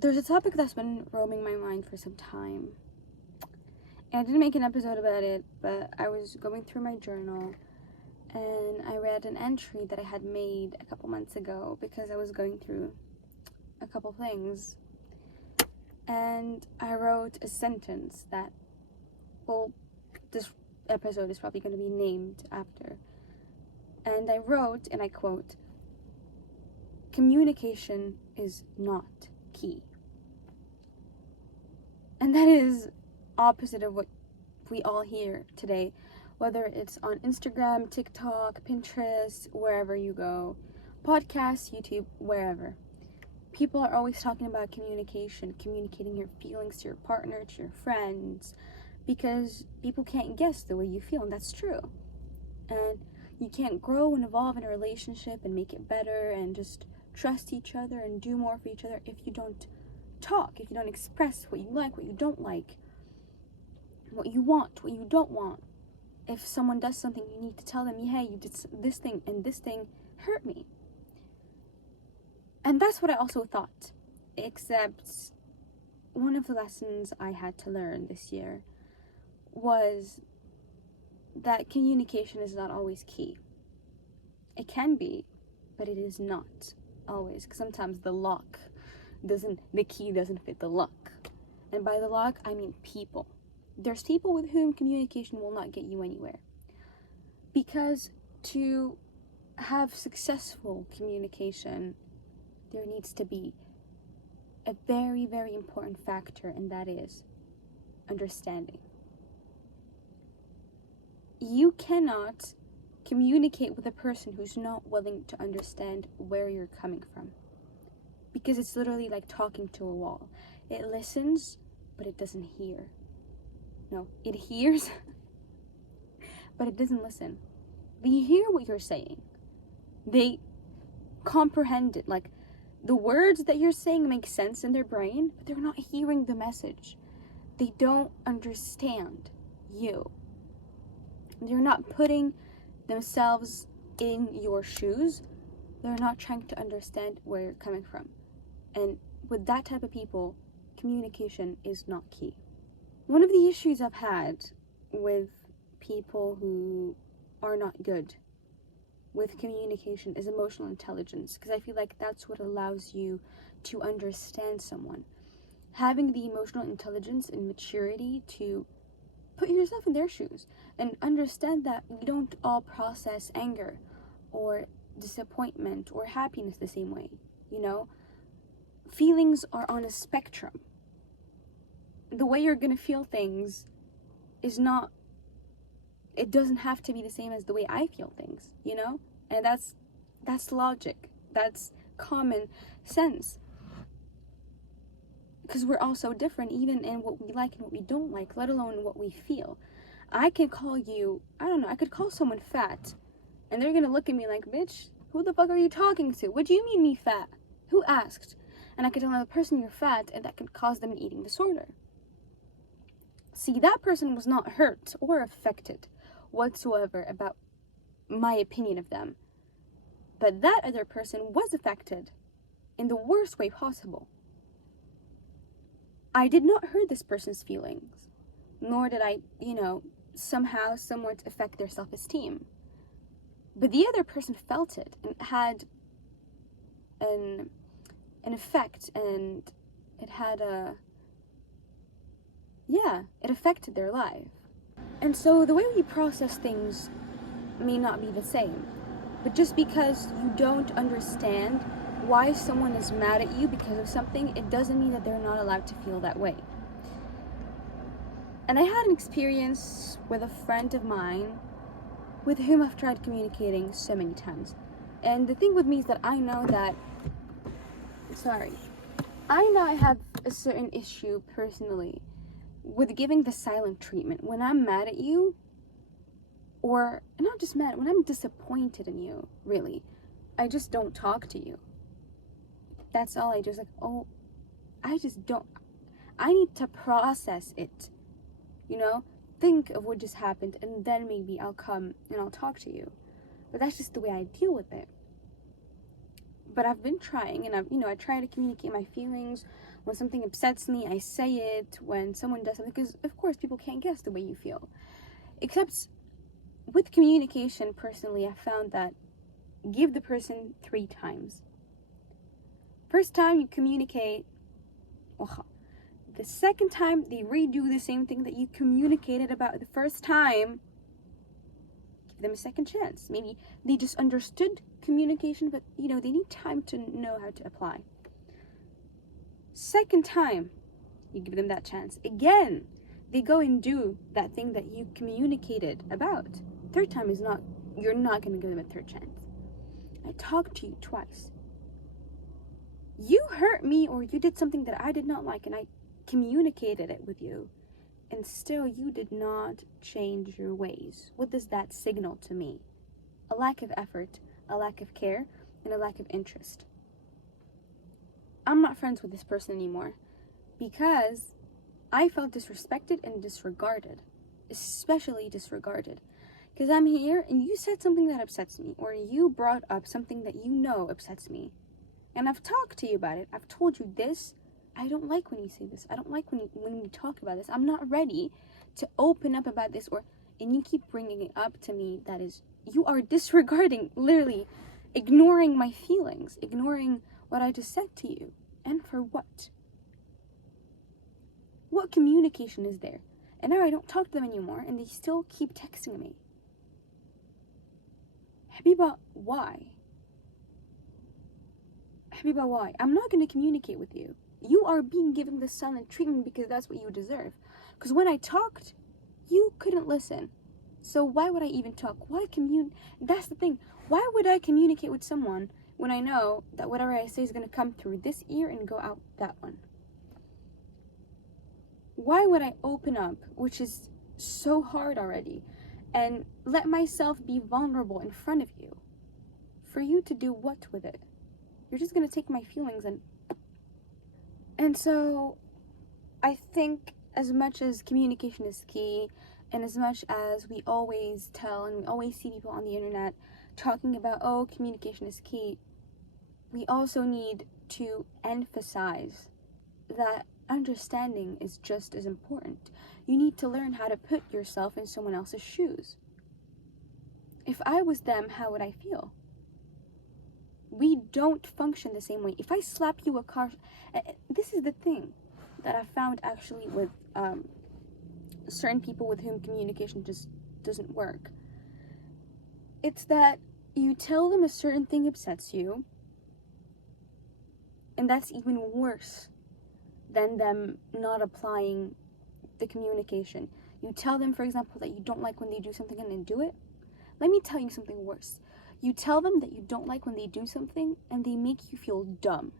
there's a topic that's been roaming my mind for some time. And I didn't make an episode about it, but I was going through my journal and I read an entry that I had made a couple months ago because I was going through a couple things. And I wrote a sentence that, well, this episode is probably going to be named after. And I wrote, and I quote, "Communication is not key." And that is opposite of what we all hear today, whether it's on Instagram, TikTok, Pinterest, wherever you go, podcasts, YouTube, wherever. People are always talking about communication, communicating your feelings to your partner, to your friends, because people can't guess the way you feel, and that's true. And you can't grow and evolve in a relationship and make it better and just trust each other and do more for each other if you don't talk, if you don't express what you like, what you don't like, what you want, what you don't want. If someone does something, you need to tell them, hey, you did this thing and this thing hurt me. And that's what I also thought, except one of the lessons I had to learn this year was that communication is not always key. It can be, but it is not always, because sometimes the key doesn't fit the lock. And by the lock, I mean people. There's people with whom communication will not get you anywhere. Because to have successful communication, there needs to be a very, very important factor, and that is understanding. You cannot communicate with a person who's not willing to understand where you're coming from. Because it's literally like talking to a wall. It listens, but it doesn't hear. No, it hears, but it doesn't listen. They hear what you're saying. They comprehend it. Like, the words that you're saying make sense in their brain, but they're not hearing the message. They don't understand you. They're not putting themselves in your shoes. They're not trying to understand where you're coming from. And with that type of people, communication is not key. One of the issues I've had with people who are not good with communication is emotional intelligence, because I feel like that's what allows you to understand someone. Having the emotional intelligence and maturity to put yourself in their shoes and understand that we don't all process anger or disappointment or happiness the same way, you know? Feelings are on a spectrum. The way you're gonna feel things is not, it doesn't have to be the same as the way I feel things, you know? And that's logic. That's common sense. Because we're all so different, even in what we like and what we don't like, let alone what we feel. I could call you, I don't know, I could call someone fat, and they're gonna look at me like, bitch, who the fuck are you talking to? What do you mean me fat? Who asked? And I could tell another person you're fat, and that could cause them an eating disorder. See, that person was not hurt or affected whatsoever about my opinion of them. But that other person was affected in the worst way possible. I did not hurt this person's feelings, nor did I, somehow, somewhat affect their self-esteem. But the other person felt it and had an effect, and it had it affected their life. And so the way we process things may not be the same, but just because you don't understand why someone is mad at you because of something, it doesn't mean that they're not allowed to feel that way. And I had an experience with a friend of mine with whom I've tried communicating so many times. And the thing with me is that I know I have a certain issue personally with giving the silent treatment. When I'm mad at you, or not just mad, when I'm disappointed in you, really, I just don't talk to you. That's all. I need to process it, think of what just happened, and then maybe I'll come and I'll talk to you. But that's just the way I deal with it. But I've been trying, and I try to communicate my feelings When something upsets me, I say it. When someone does something, because of course people can't guess the way you feel. Except with communication, personally, I found that give the person 3 times. First time you communicate, the second time they redo the same thing that you communicated about the first time, give them a second chance. Maybe they just understood communication, but they need time to know how to apply. Second time, you give them that chance. Again, they go and do that thing that you communicated about. Third time you're not going to give them a third chance. I talked to you twice. You hurt me or you did something that I did not like, and I communicated it with you, and still you did not change your ways. What does that signal to me? A lack of effort, a lack of care, and a lack of interest. I'm not friends with this person anymore because I felt disrespected and disregarded, especially disregarded. Because I'm here and you said something that upsets me, or you brought up something that you know upsets me. And I've talked to you about it. I've told you this. I don't like when you say this. I don't like when we talk about this. I'm not ready to open up about this, and you keep bringing it up to me. That is, you are disregarding, literally ignoring my feelings, ignoring what I just said to you. And for what? What communication is there? And now I don't talk to them anymore, and they still keep texting me. Habiba, why? Habiba, why? I'm not going to communicate with you. You are being given the silent treatment because that's what you deserve. Because when I talked, you couldn't listen. So why would I even talk? Why That's the thing. Why would I communicate with someone when I know that whatever I say is going to come through this ear and go out that one? Why would I open up, which is so hard already, and let myself be vulnerable in front of you? For you to do what with it? You're just going to take my feelings and so I think as much as communication is key, and as much as we always tell and we always see people on the internet talking about, communication is key, we also need to emphasize that understanding is just as important. You need to learn how to put yourself in someone else's shoes. If I was them, how would I feel? We don't function the same way. If I slap you this is the thing that I found actually with certain people with whom communication just doesn't work. It's that you tell them a certain thing upsets you, and that's even worse than them not applying the communication. You tell them, for example, that you don't like when they do something and then do it. Let me tell you something worse. You tell them that you don't like when they do something and they make you feel dumb.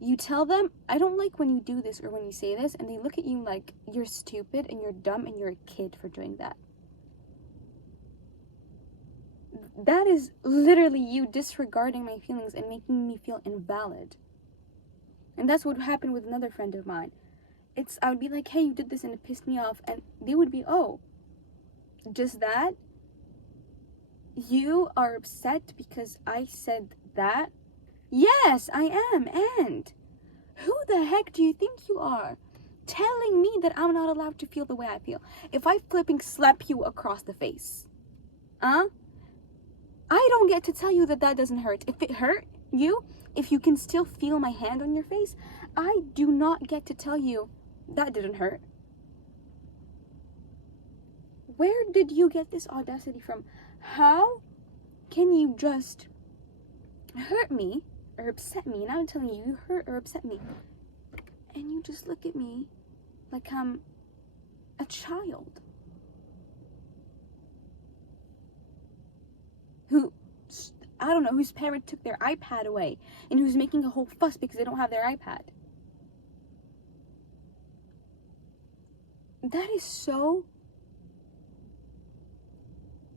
You tell them, I don't like when you do this or when you say this, and they look at you like you're stupid and you're dumb and you're a kid for doing that. That is literally you disregarding my feelings and making me feel invalid. And that's what happened with another friend of mine. I would be like, hey, you did this and it pissed me off. And they would be, oh, just that? You are upset because I said that? Yes, I am. And who the heck do you think you are? Telling me that I'm not allowed to feel the way I feel. If I flipping slap you across the face, I don't get to tell you that doesn't hurt. If it hurt you, if you can still feel my hand on your face, I do not get to tell you that didn't hurt. Where did you get this audacity from? How can you just hurt me or upset me? And I'm telling you, you hurt or upset me, and you just look at me like I'm a child who, I don't know, whose parent took their iPad away and who's making a whole fuss because they don't have their iPad. That is so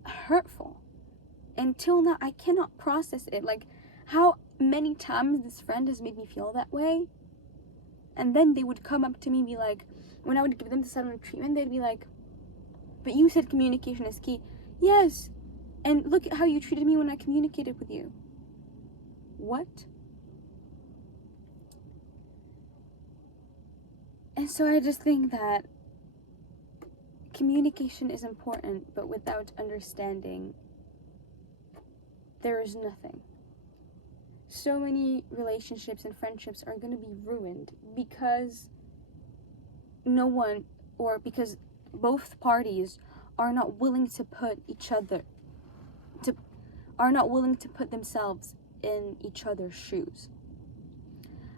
hurtful. Until now, I cannot process it. Like, how many times this friend has made me feel that way, and then they would come up to me and be like, when I would give them the silent treatment, they'd be like, but you said communication is key. Yes, and look at how you treated me when I communicated with you. What? And so I just think that communication is important, but without understanding, there is nothing. So many relationships and friendships are going to be ruined because because both parties are not willing to put themselves in each other's shoes.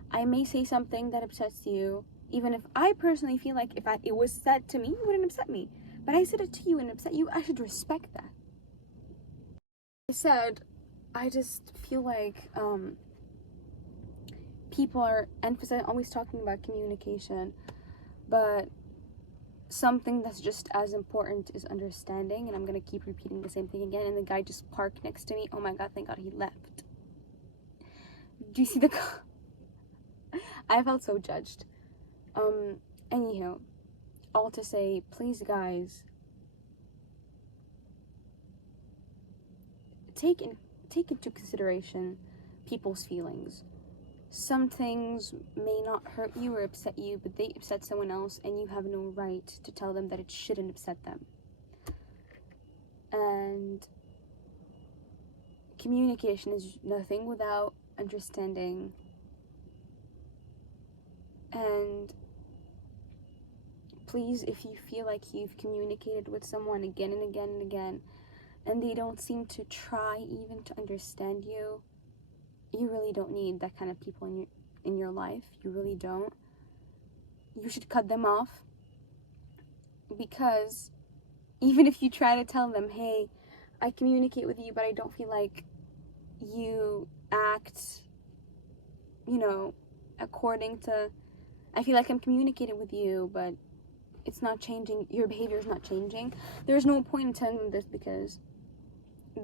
I may say something that upsets you, even if I personally feel like if it was said to me, it wouldn't upset me. But I said it to you and it upset you, I should respect that. I just feel like people are always talking about communication, but something that's just as important is understanding. And I'm gonna keep repeating the same thing again. And the guy just parked next to me. Oh my god, thank god he left. Do you see the I felt so judged. Anywho, all to say, please guys, take into consideration people's feelings. Some things may not hurt you or upset you, but they upset someone else, and you have no right to tell them that it shouldn't upset them. And communication is nothing without understanding. And please, if you feel like you've communicated with someone again and again and again, and they don't seem to try even to understand you, you really don't need that kind of people in your life. You really don't. You should cut them off, because even if you try to tell them, hey, I communicate with you, but I don't feel like you act, according to, I feel like I'm communicating with you, but it's not changing, your behavior is not changing. There's no point in telling them this, because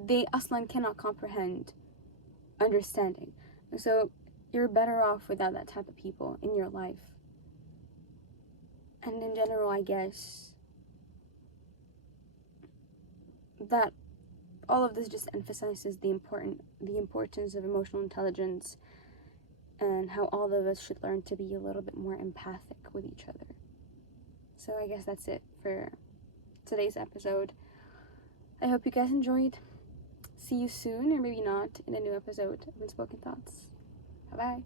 they aslan cannot comprehend understanding. And so you're better off without that type of people in your life. And in general, I guess that all of this just emphasizes the importance of emotional intelligence, and how all of us should learn to be a little bit more empathic with each other. So I guess that's it for today's episode. I hope you guys enjoyed. See you soon, or maybe not, in a new episode of Unspoken Thoughts. Bye-bye.